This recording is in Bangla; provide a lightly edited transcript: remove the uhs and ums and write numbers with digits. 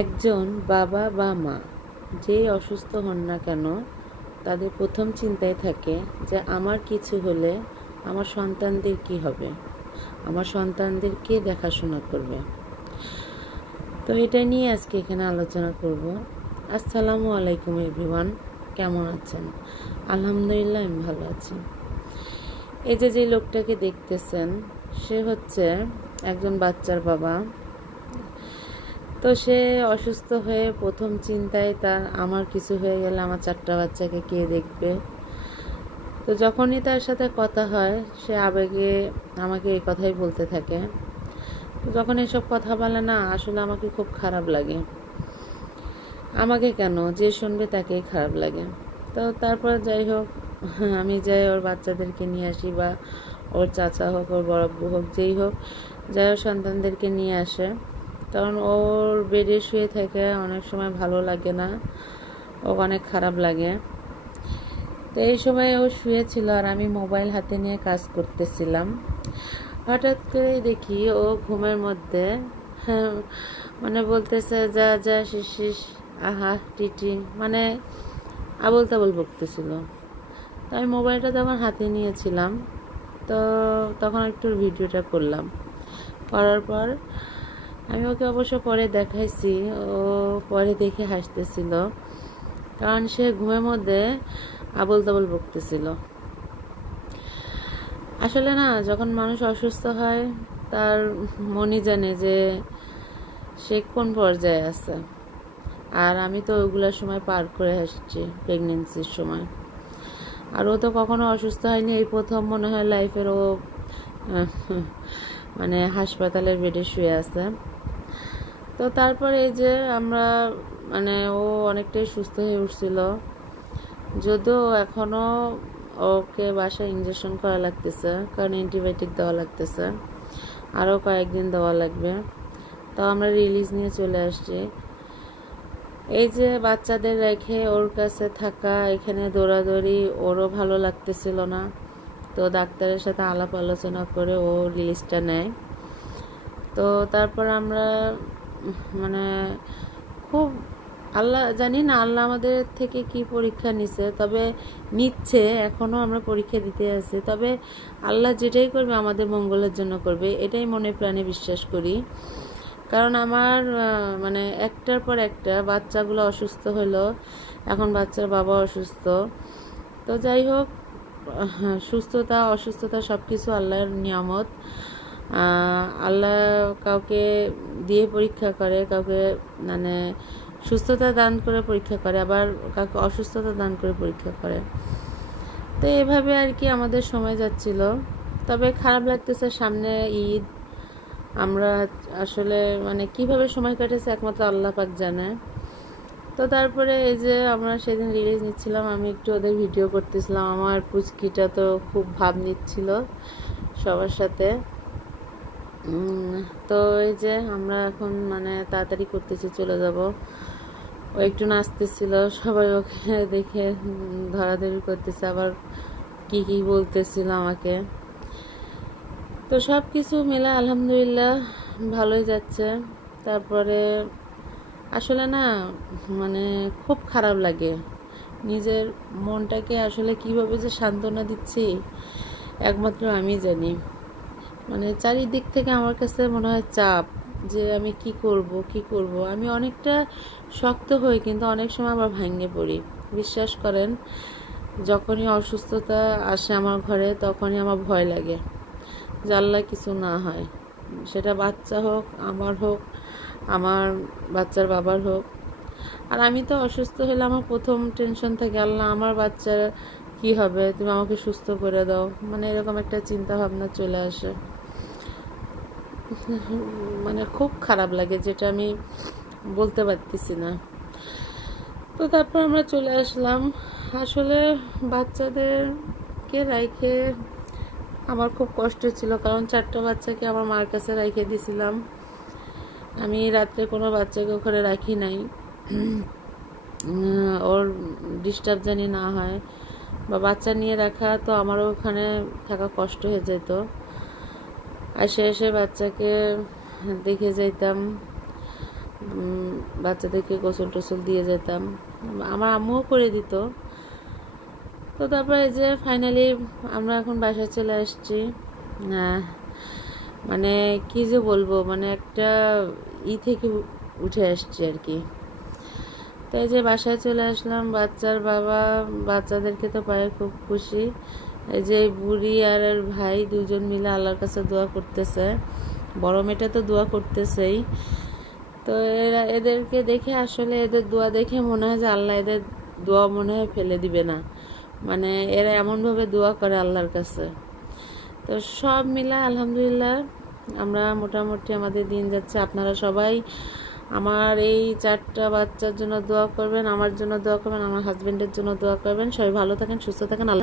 একজন বাবা বা মা যেই অসুস্থ হন না কেন, তাদের প্রথম চিন্তায় থাকে যে আমার কিছু হলে আমার সন্তানদের কি হবে, আমার সন্তানদের কে দেখাশোনা করবে। তো এটা নিয়ে আজকে এখানে আলোচনা করব। আসসালামু আলাইকুম এভরিওয়ান, কেমন আছেন? আলহামদুলিল্লাহ, আমি ভালো আছি। এই যে লোকটাকে দেখতেছেন, সে হচ্ছে একজন বাচ্চার বাবা। তো সে অসুস্থ হয়ে প্রথম চিন্তায় তার আমার কিছু হয়ে গেলে আমার 4টা বাচ্চাকে কে দেখবে। তো যখনই তার সাথে কথা হয়, সে আবেগে আমাকে এই কথাই বলতে থাকে। তো যখন এসব কথা বলে না, আসলে আমাকে খুব খারাপ লাগে। আমাকে কেন, যে শুনবে তাকেই খারাপ লাগে। তো তারপর যাই হোক, আমি যাই ওর বাচ্চাদেরকে নিয়ে আসি, বা ওর চাচা হোক, ওর বড় হোক, যেই হোক, যাই হোক সন্তানদেরকে নিয়ে আসে। কারণ ওর বেডে শুয়ে থেকে অনেক সময় ভালো লাগে না, ও অনেক খারাপ লাগে। তো এই সময় ও শুয়েছিল আর আমি মোবাইল হাতে নিয়ে কাজ করতেছিলাম। হঠাৎ করেই দেখি ও ঘুমের মধ্যে মানে বলতেছে যা যা শিস, আহা টিটি, মানে আবল তাবল বকতেছিল। তো আমি মোবাইলটা তখন হাতে নিয়েছিলাম, তো তখন একটু ভিডিওটা করলাম। করার পর আমি ওকে অবশ্য পরে দেখাইছি, ও পরে দেখে হাসতেছিল, কারণ সে ঘুমের মধ্যে আবল তাবল বকতেছিল। আসলে না, যখন মানুষ অসুস্থ হয় তার মনই জানে যে সে কোন পর্যায়ে আছে। আর আমি তো ওইগুলোর সময় পার করে আসছি, প্রেগনেন্সির সময়। আর ও তো কখনো অসুস্থ হয়নি, এই প্রথম মনে হয় লাইফের ও মানে হাসপাতালের বেডে শুয়ে আছে। তো তারপরে এই যে আমরা মানে ও অনেকটাই সুস্থ হয়ে উঠছিল, যদিও এখনও ওকে বাসায় ইঞ্জেকশন করা লাগতেছে, কারণ অ্যান্টিবায়োটিক দেওয়া লাগতেছে, আরও কয়েকদিন দেওয়া লাগবে। তো আমরা রিলিজ নিয়ে চলে আসছি। এই যে বাচ্চাদের রেখে ওর কাছে থাকা, এখানে দৌড়াদৌড়ি, ওরও ভালো লাগতেছিল না। তো ডাক্তারের সাথে আলাপ আলোচনা করে ও রিলিজটা নেয়। তো তারপর আমরা মানে খুব, আল্লাহ জানি না আল্লাহ আমাদের থেকে কি পরীক্ষা নিছে, তবে নিচ্ছে, এখনও আমরা পরীক্ষা দিতে আছি। তবে আল্লাহ যেটাই করবে আমাদের মঙ্গলের জন্য করবে, এটাই মনে প্রাণে বিশ্বাস করি। কারণ আমার মানে একটার পর একটা বাচ্চাগুলো অসুস্থ হলো, এখন বাচ্চার বাবা অসুস্থ। তো যাই হোক, সুস্থতা অসুস্থতা সব কিছু আল্লাহর নিয়ামত। আল্লাহ কাউকে দিয়ে পরীক্ষা করে, কাউকে মানে সুস্থতা দান করে পরীক্ষা করে, আবার কাউকে অসুস্থতা দান করে পরীক্ষা করে। তো এভাবে আর কি আমাদের সময় যাচ্ছিল। তবে খারাপ লাগতেছে, সামনে ঈদ, আমরা আসলে মানে কিভাবে সময় কাটেছে একমাত্র আল্লাহ পাক জানে। তো তারপরে এই যে আমরা সেদিন রিলিজ নিচ্ছিলাম, আমি একটু ওদের ভিডিও করতেছিলাম। আমার পুচকিটা তো খুব ভাব নিচ্ছিল সবার সাথে। তো এই যে আমরা এখন মানে তাড়াতাড়ি করতেছি, চলে যাব। ও একটু নাচতেছিল, সবাই ওকে দেখে ধরাধরি করতেছে, আবার কি কি বলতেছিল আমাকে। তো সব কিছু মিলে আলহামদুলিল্লাহ ভালোই যাচ্ছে। তারপরে আসলে না মানে খুব খারাপ লাগে, নিজের মনটাকে আসলে কিভাবে যে সান্ত্বনা দিচ্ছি একমাত্র আমি জানি। মানে চারিদিক থেকে আমার কাছে মনে হয় চাপ, যে আমি কি করব। আমি অনেকটা শক্ত হই, কিন্তু অনেক সময় আবার ভেঙে পড়ি। বিশ্বাস করেন, যখনই অসুস্থতা আসে আমার ঘরে, তখনই আমার ভয় লাগে যে আল্লাহ কিছু না হয়, সেটা বাচ্চা হোক, আমার হোক, আমার বাচ্চার বাবার হোক। আর আমি তো অসুস্থ হলে আমার প্রথম টেনশন থাকে, আল্লাহ আমার বাচ্চার কি হবে, তুমি আমাকে সুস্থ করে দাও, মানে এরকম একটা চিন্তা ভাবনা চলে আসে। মানে খুব খারাপ লাগে, যেটা আমি বলতে পারতেছি না। তো তারপর আমরা চলে আসলাম। আসলে বাচ্চাদেরকে রাইখে আমার খুব কষ্ট ছিল, কারণ 4টা বাচ্চাকে আমার মার কাছে রাইখে দিয়েছিলাম। আমি রাত্রে কোনো বাচ্চাকে ওখানে রাখি নাই, ওর ডিস্টার্ব জানি না হয়, বা বাচ্চা নিয়ে রাখা তো আমারও ওখানে থাকা কষ্ট হয়ে যেত। এসে বাচ্চাকে দেখে যাইতাম, বাচ্চাদেরকে গোসল টোসল দিয়ে যেতাম, আমার আম্মুও করে দিত। তো তারপরে এই যে ফাইনালি আমরা এখন বাসায় চলে আসছি। মানে কি যে বলবো, মানে একটা থেকে উঠে আসছি আর কি। তাই যে বাসায় চলে আসলাম, বাচ্চার বাবা বাচ্চাদেরকে তো পায়ে খুব খুশি। এই যে বুড়ি আর ভাই দুজন মিলে আল্লাহর কাছে দোয়া করতেছে, বড় মেয়েটা তো দোয়া করতেছেই। তো এদেরকে দেখে আসলে এদের দোয়া দেখে মনে হয় যে আল্লাহ এদের দোয়া মনে হয় ফেলে দিবে না, মানে এরা এমনভাবে দোয়া করে আল্লাহর কাছে। তো সব মিলা আলহামদুলিল্লাহ আমরা মোটামুটি আমাদের দিন যাচ্ছে। আপনারা সবাই আমার এই 4টা বাচ্চার জন্য দোয়া করবেন, আমার জন্য দোয়া করবেন, আমার হাজবেন্ডের জন্য দোয়া করবেন। সবাই ভালো থাকেন, সুস্থ থাকেন। আল্লাহ